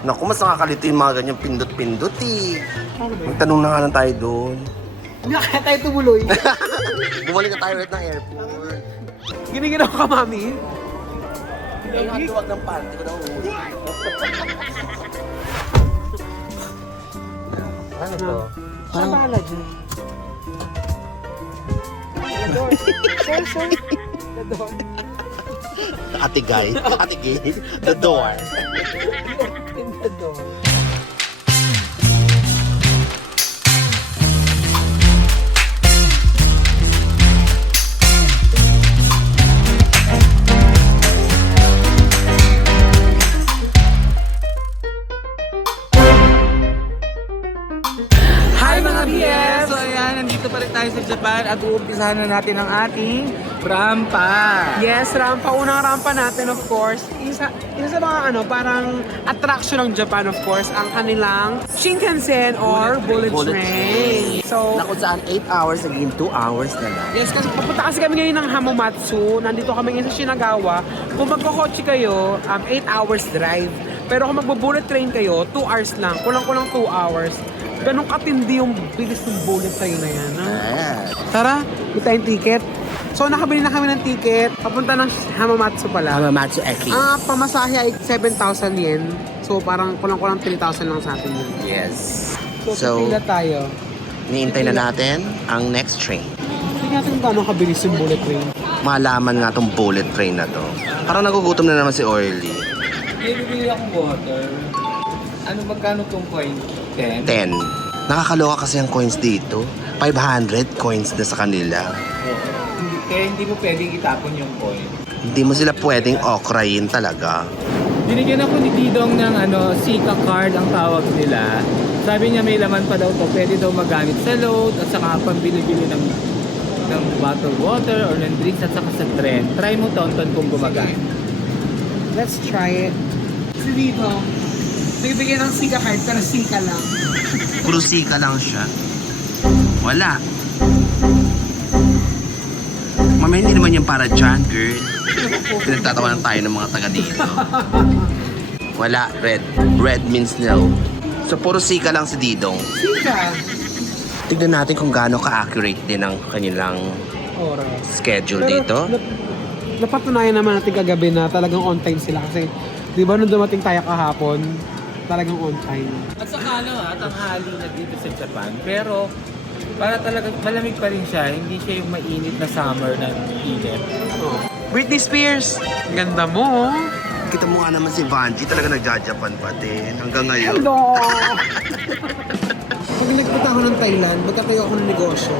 Naku, mas nakakalito yung mga ganyang pindot-pindot eh. Magtanong na nga lang tayo doon. Hindi na kaya tayo tumuloy. Bumalik na tayo ulit ng airport. Giniginaw ka, mami. Ang hatuwag ng panty ko na uwi. Ano to? Sa bala dyan. The door. Sir. The door. Ate Guy. Ate Guy. The door. In the door. Hi mga BS! So ayan, nandito pa rin tayo sa Japan at uumpisahan na natin ang ating rampa. Yes, rampa. Unang rampa natin, of course. Isa sa mga parang attraction ng Japan, of course, ang kanilang Shinkansen or bullet train. So, Na kung saan 8 hours, naging 2 hours na lang. yes, kasi papunta kasi kami ngayon ng Hamamatsu. Nandito kami ngayon sa Shinagawa. Kung magkakotse kayo, 8 hours drive. Pero kung magbo-bullet train kayo, 2 hours lang. Kulang-kulang 2 hours. Ganun katindi yung bilis ng bullet train na yan. No? Tara, kita yung ticket. So, nakabili na kami ng ticket. Papunta ng Hamamatsu pala. Hamamatsu Eki. Pamasahe ay 7,000 yen. So, parang kulang-kulang 3,000 lang sa atin yun. Yes. So, pila tayo. Niintay na natin ang next train. Hindi natin gano'ng kabilis yung bullet train. Malaman nga tong bullet train na to. Parang nagugutom na naman si Orly. May bibili akong water. Ano magkano tong coin? 10? 10. Nakakaloka kasi ang coins dito. 500 coins na sa kanila. Kaya hindi mo pwedeng itapon yung coin. Hindi mo sila pwedeng okrayin talaga. Binigyan ako ni Didong ng Sika card ang tawag nila. Sabi niya may laman pa daw to. Pwede daw magamit sa load at saka pambili-bili ng bottled water or ng drinks at saka sa tren. Try mo tonton kung gumagamit. Let's try it. Si dito, nagbigay ng Sika card pero Sika lang. Puro sika lang siya. Wala. Mamaya hindi naman yung para dyan, girl. Pinagtatawanan tayo ng mga taga dito. Wala, red. Red means no. So, puro sika lang si Didong. Sika. Tignan natin kung gaano ka-accurate din ang kanilang Oras. schedule dito. Napatunayan naman natin kagabi na talagang on time sila kasi di ba nung dumating tayo kahapon, talagang on time. At saka tanghali na dito sa Japan. Pero para talagang malamig pa rin siya. Hindi siya yung mainit na summer na init. Britney Spears, ganda mo. Kita mo nga naman si Vanji, talaga nagja-Japan pa din. Hanggang ngayon. Hello! Pag nagpunta ako ng Thailand, magkatayo ako ng negosyo.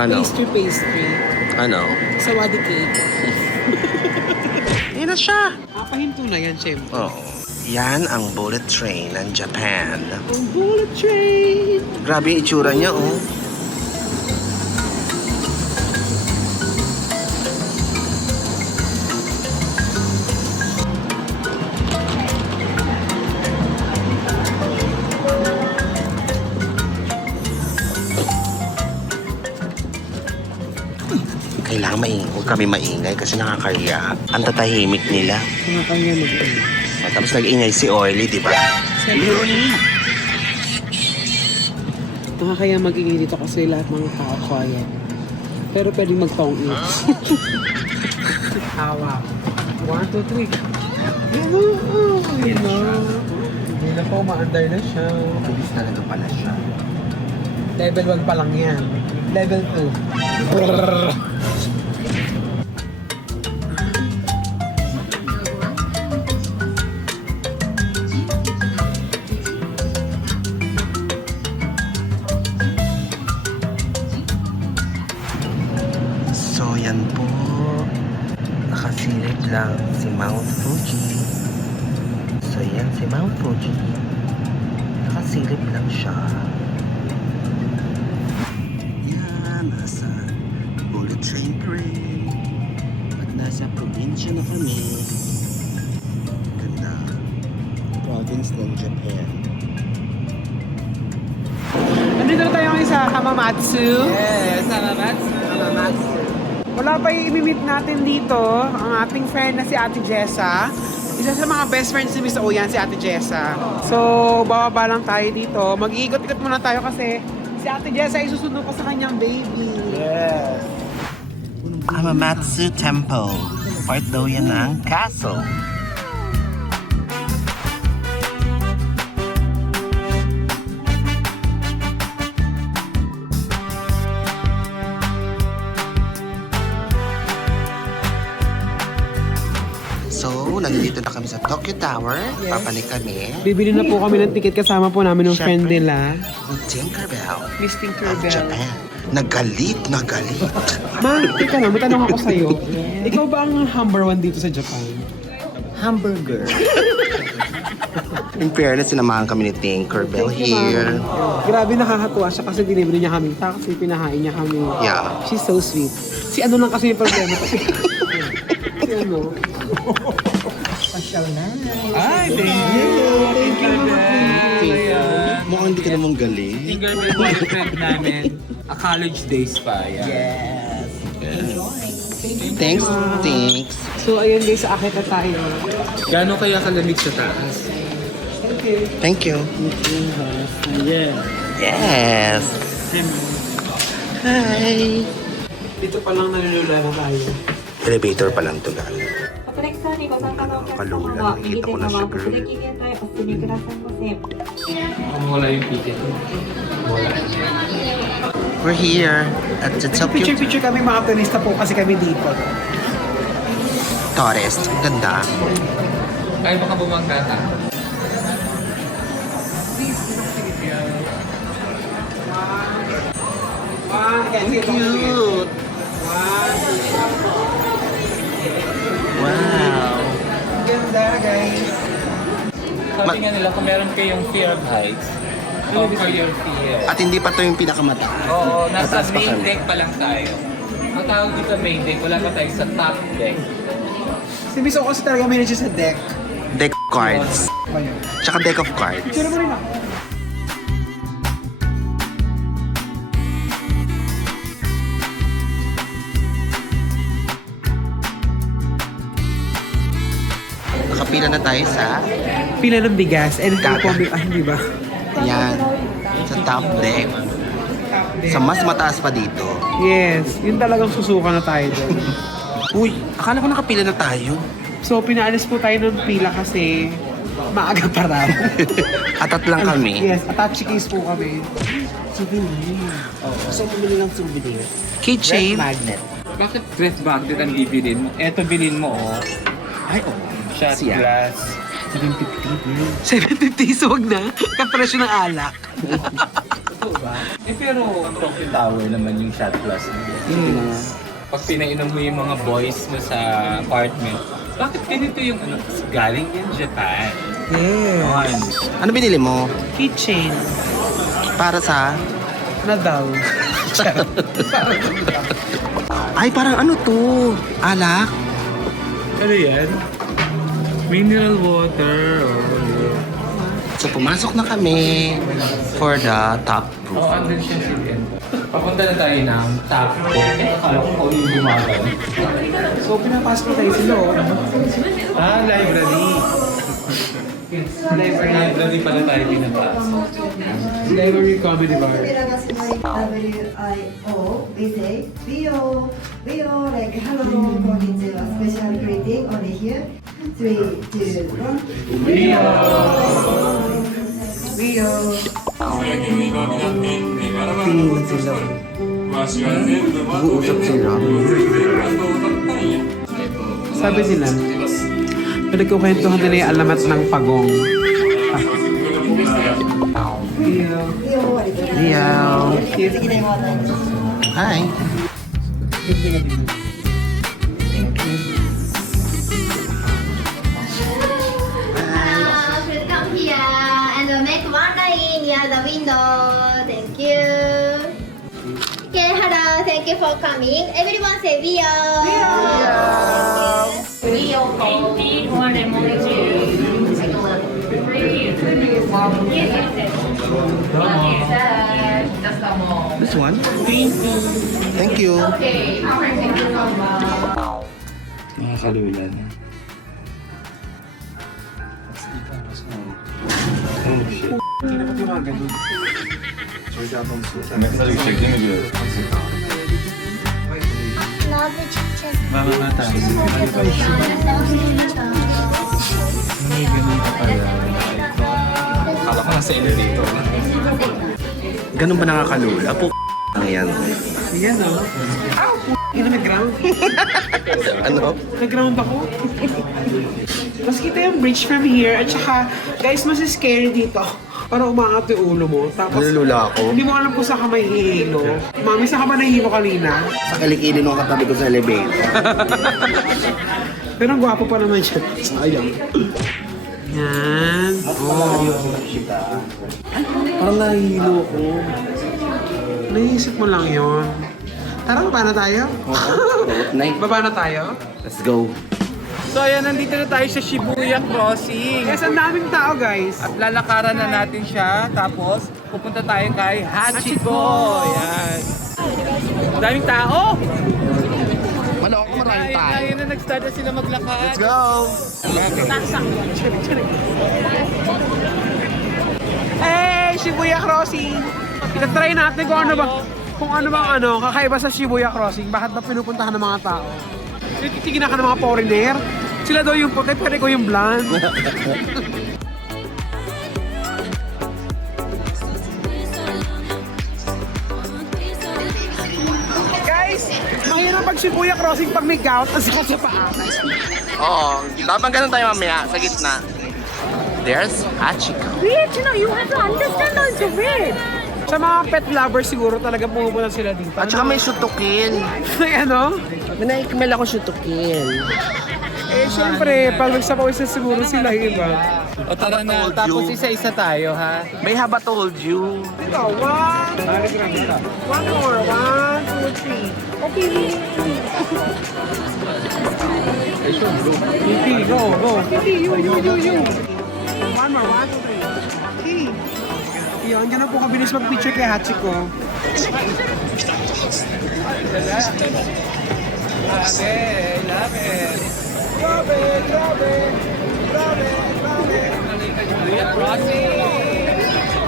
Ano? Pastry. Ano? Sawadi cake. Yan na siya. Pahinto na yan, syempre. Oo. Yan ang bullet train ng Japan. Ang bullet train! Grabe yung itsura niya, oh. Kailangan huwag kami maingay kasi nakakahiya. Ang tatahimik nila. Nakakaya mag-ano. Tapos nag-ingay si Oily, di ba? Nakakaya mag-ingay dito kasi lahat mga tao quiet. Pero pwedeng mag-tong eats. Hawa. 1, 2, 3. Hindi na po, maanday na siya. Bilis talaga pala siya. Level 1 pa lang yan. Level 2. So, yan po. Nakasilip lang si Mount Fuji. So, yan si Mount Fuji. Nakasilip lang siya. Yan, nasa bullet train parade. At nasa probinsya na kami. Ganda. Province ng Japan. Nandito na tayo ngayon sa Hamamatsu. Yes, Hamamatsu. Wala pa yung imimit natin dito, ang ating friend na si Ate Jessa. Isa sa mga best friends ni Miss O yan, si Ate Jessa. So, bababa lang tayo dito. Mag-iikot-ikot muna tayo kasi si Ate Jessa ay susunod pa sa kanyang baby. Yes. Hamamatsu Temple. Part daw yan ng castle. So, nandito na kami sa Tokyo Tower. Yes. Papanik kami. Bibili na po kami ng ticket kasama po namin ng friend Syempre. nila. Tinkerbell Miss of Tinkerbell. Japan. Nagalit. Ma, teka lang, may tanong ako sa'yo. Ikaw ba ang number one dito sa Japan? Hamburger. In fairness, sinamahan kami ni Tinkerbell Thank you, here. Mama. Grabe nakakatuwa siya kasi dinibili niya kami taxi, pinahain niya kami. Yeah. She's so sweet. Si ano lang kasi yung problema. si ano? Ay, thank you. Thank you, Mama. Ayan. Mukhang hindi ka naman galing. Tinkerbell boyfriend namin. A college days pa. Yan. Thanks. So ayun guys, akit na tayo. Gano'n kaya kalamig sa taas? Thank you. Yeah. Yes. Hi. Dito pa lang nalulula na tayo. Elevator pa lang to guys. アトラクションにご参加のお客様 Kalula, は右 nakikita 手 ko na 側 siya, 特 girl. 別現在お進みくださいませ。 Wala yung ticket. Wala. We're here at the Tokyo Picture kami mga turista po kasi kami dito. Tourist. Ganda. Ay, baka bumangga ka. Cute. Wow. Ganda guys. Sabi nga nila kung meron kayong fear of heights, conquer your fear. At hindi pa to yung pinakamataas. Oo, nasa Mataas pa main kami. deck pa lang tayo. Ang tawag dito main deck, wala pa tayo sa top deck. Si Miss O kasi talaga may siya sa deck. Deck of cards. Ayun. Tsaka deck of cards. Picture mo rin ako. Nakapila na tayo sa Pila ng bigas and Kaka. hindi ba? yan. Sa top deck. Sa mas mataas pa dito. Yes, yun talagang susuka na tayo doon. Uy, akala ko nakapila na tayo. So, pinaalis po tayo ng pila kasi maaga pa raw. Atat lang kami. Yes, attached case po kami. Souvenir. Gusto mo bumili ng souvenir? Keychain. Magnet. Bakit dress magnet ang bibilin mo? Eto bilin mo oh. Ay, oh. Shot Siya. glass. 750 wag na. Kapresyo ng alak. Pero ang Tokyo Tower naman yung shot glass. Pag pinainom mo yung mga boys mo sa apartment, bakit ganito yung ano? Galing yan Japan. Yes. On. Ano binili mo? Keychain. Para sa... Na daw. Ay, parang ano to? Alak? Ano yan? Mineral water. Oh. So, pumasok na kami for the top Oh, roof. andun siya si Ken. Papunta na tayo ng top deck. Akala ko kung yung bumagal. So, pinapasok na tayo sa loob. Ah, library. Library pala tayo pinapasok. Library Comedy Bar. WIO, we say VO, like hello, konnichiwa, special greeting only here. 3, 2, 1. VO. Tingin sila. Nag-uusap sila. Sabi nila, pinagkukwentuhan nila yung alamat ng pagong. Yeah. VO 終わりです。 Liao. 次でございます。 Hi. Please come here and make one line near the window. Thank you. Okay, hello. Thank you for coming. Everyone say we are. We are coffee or lemon juice. This one? Thank you. Mga kalulan. Hindi na pati mga ganun. Kala ko nasa elevator. Ganun ba nakakalula? Ang yan. Yan o. Ina, nag-ground. Ano? Nag-ground ako. Mas kita yung bridge from here. At saka, guys, mas scary dito. Parang umangat yung ulo mo. Tapos, Nalulula ako. hindi mo alam kung saan ka may hihilo. Mami, saan ka ba nahihilo kanina? Sa kilikili nung katabi ko sa elevator. Pero ang gwapo pa naman siya. Sayang. Yan. Oh. Parang nahihilo ko. Naisip mo lang yon. Tara, baba na tayo. Night. Baba na tayo. Let's go. So ayan, nandito na tayo sa Shibuya Crossing. Yes, ang daming tao, guys. At lalakaran na natin siya. Tapos pupunta tayo kay Hachiko. Yan. Ang daming tao. Malok, maraming tayo. Ayun na, nag-start na sila maglakad. Let's go! Hey, Shibuya Crossing. Itatry natin kung ano bang kakaiba sa Shibuya Crossing. Bakit ba pinupuntahan ng mga tao? Titignan ka ng mga foreigner. Sila daw yung puti, pero ikaw yung blonde. Guys, mahirap pag Shibuya Crossing pag may gout at saka sa paa. Oo, dapat ganun tayo mamaya sa gitna. There's Hachiko. Wait, you have to understand also, wait. Sa mga pet lovers siguro talaga pumupunta sila dito. At saka may sutukin. May ano? May naikimel ako sutukin. Eh, syempre, pag nagsapawis na siguro sila, iba. O tara na, Told tapos you. isa-isa tayo ha. May haba told you. Ito, one more, 1, 2, 3. Okay, Kitty, go. Kitty, you. One more, 1, 2, 3. Kitty. Yun, dyan na po kabilis mag-picture kay Hachiko. Love it. Grabe. Shibuya Crossing.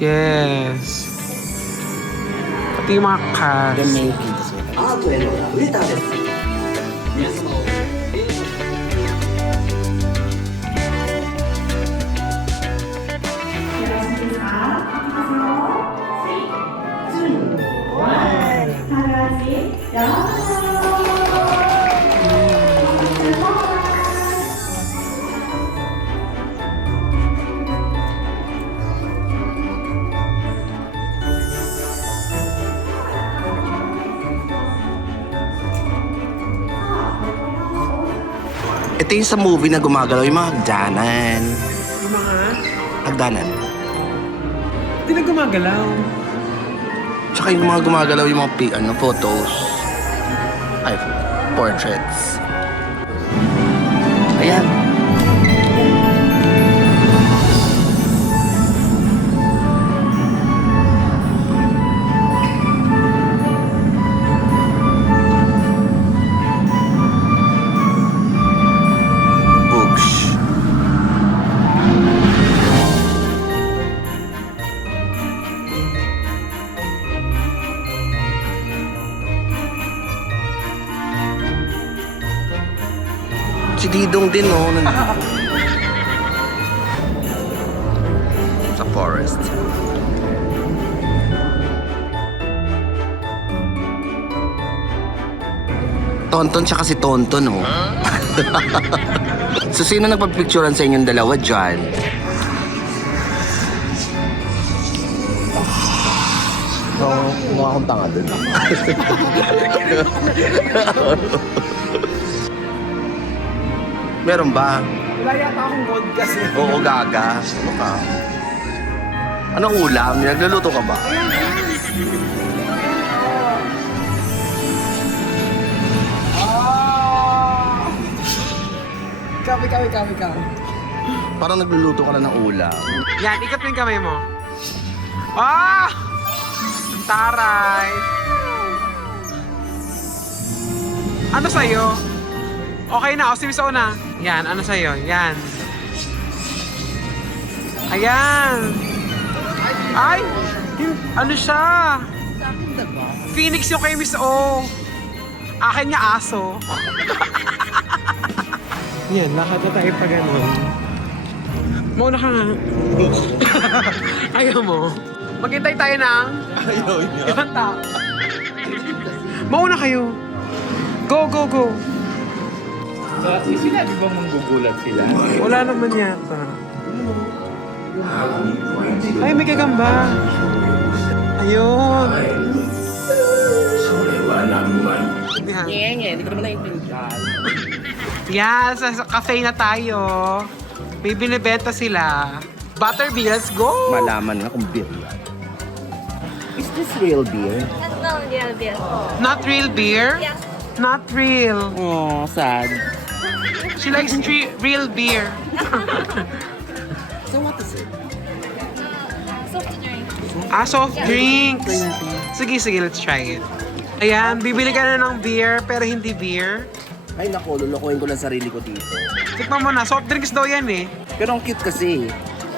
Yes. Pati yung mga cast. making. アートへのラブレターです Ito yung sa movie na gumagalaw yung mga hagdanan. Yung mga, Hagdanan. hindi na gumagalaw. Tsaka yung mga gumagalaw yung mga photos. Ay, portraits. Ayan. Books. Si Didong din, oh. Sa forest. Tonton siya kasi Tonton, oh. So, sino nagpapicturean sa inyong dalawa dyan? mukha akong tanga dun. Meron ba? Wala yata akong gold kasi. Oo, gaga. Ano ka? Anong ulam? Nagluluto ka ba? Ikaw. Parang nagluluto ka na ng ulam. Yan, ikat mo yung kamay mo. Ah! Ang taray. Ano sa'yo? Okay na, o simisaw na. Yan, ano sa'yo? Yan. Ayan. Ay! Ano siya? Phoenix yung kay Miss O. Akin niya aso. Yan, lakad na tayo pa ganun. Mauna ka nga. Ayaw mo. Maghintay tayo ng... Ayaw niya. Ibang tao. Mauna kayo. Go. Sila, di ba manggugulat sila? Wala naman yata. Ay, may gagamba. Ayun. Hindi ko naman naiintindihan. Yan, sa cafe na tayo. May binibenta sila. Butterbeer, let's go! Malaman nga kung beer yan. Is this real beer? That's not real beer. Not real beer? Yeah. Not real. Oh, sad. She likes real beer. So what is it? Soft drink. Soft drinks. Sige, let's try it. Ayan, bibili ka na ng beer, pero hindi beer. Ay nako, lulukuhin ko lang sarili ko dito. Tikman mo na, soft drinks daw yan eh. Pero ang cute kasi.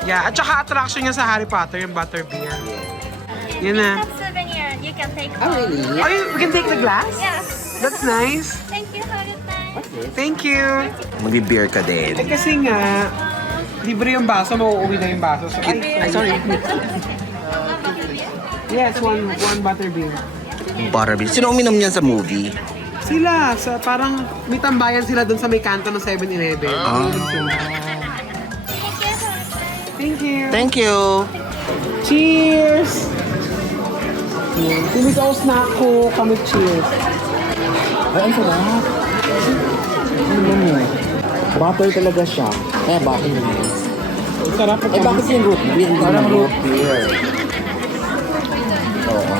Yeah, at saka attraction niya sa Harry Potter, yung butterbeer. Yan na. Have souvenir. You can take Ah, home. really? Oh, we can take the glass? Yeah. That's nice. Thank you. Have a good time. Thank you. Mag-beer ka din. Eh kasi nga, libre yung baso, mauuwi na yung baso. So, ay, sorry. Yes, one butterbeer. Butterbeer. Sino uminom niyan sa movie? Sila, parang may tambayan sila dun sa may kanto ng 7-Eleven. Thank you. Thank you. Cheers! Tumis ako snack ko, kami cheers. Ay, ang sarap. Butter talaga siya. Kaya bakit yun? Sarap po Eh, bakit yung root beer? Hindi Parang naman root beer. Oo.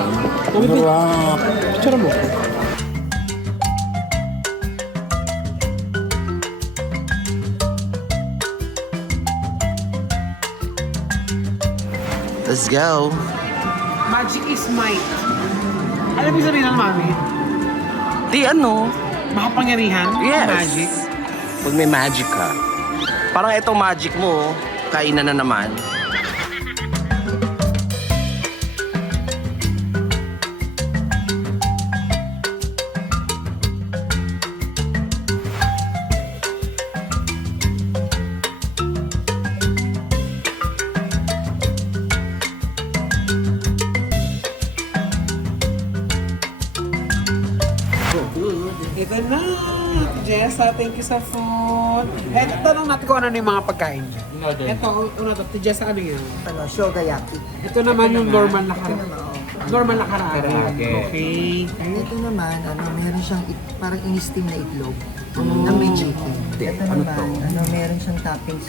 Sarap. Picture mo. Let's go. Magic is might. Alam mo sabihin ng mami? Di ano? Makapangyarihan? Yes. Magic? Pag may magic ka. Parang itong magic mo, kainan na naman. Ito na! Jessa, thank you sa food. Eh, tanong natin kung ano yung mga pagkain niya. Ito, una to. Jessa, ano yun? Shogayaki. Ito naman yung normal na karami. Oo. Normal na karami. Karage. Okay. Ito naman, meron siyang parang in-steam na itlog na may chicken. Ito naman, meron siyang toppings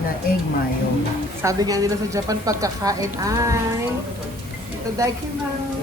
na egg mayo. Sabi nga nila sa Japan, pagkakain ay... Tadakimasu.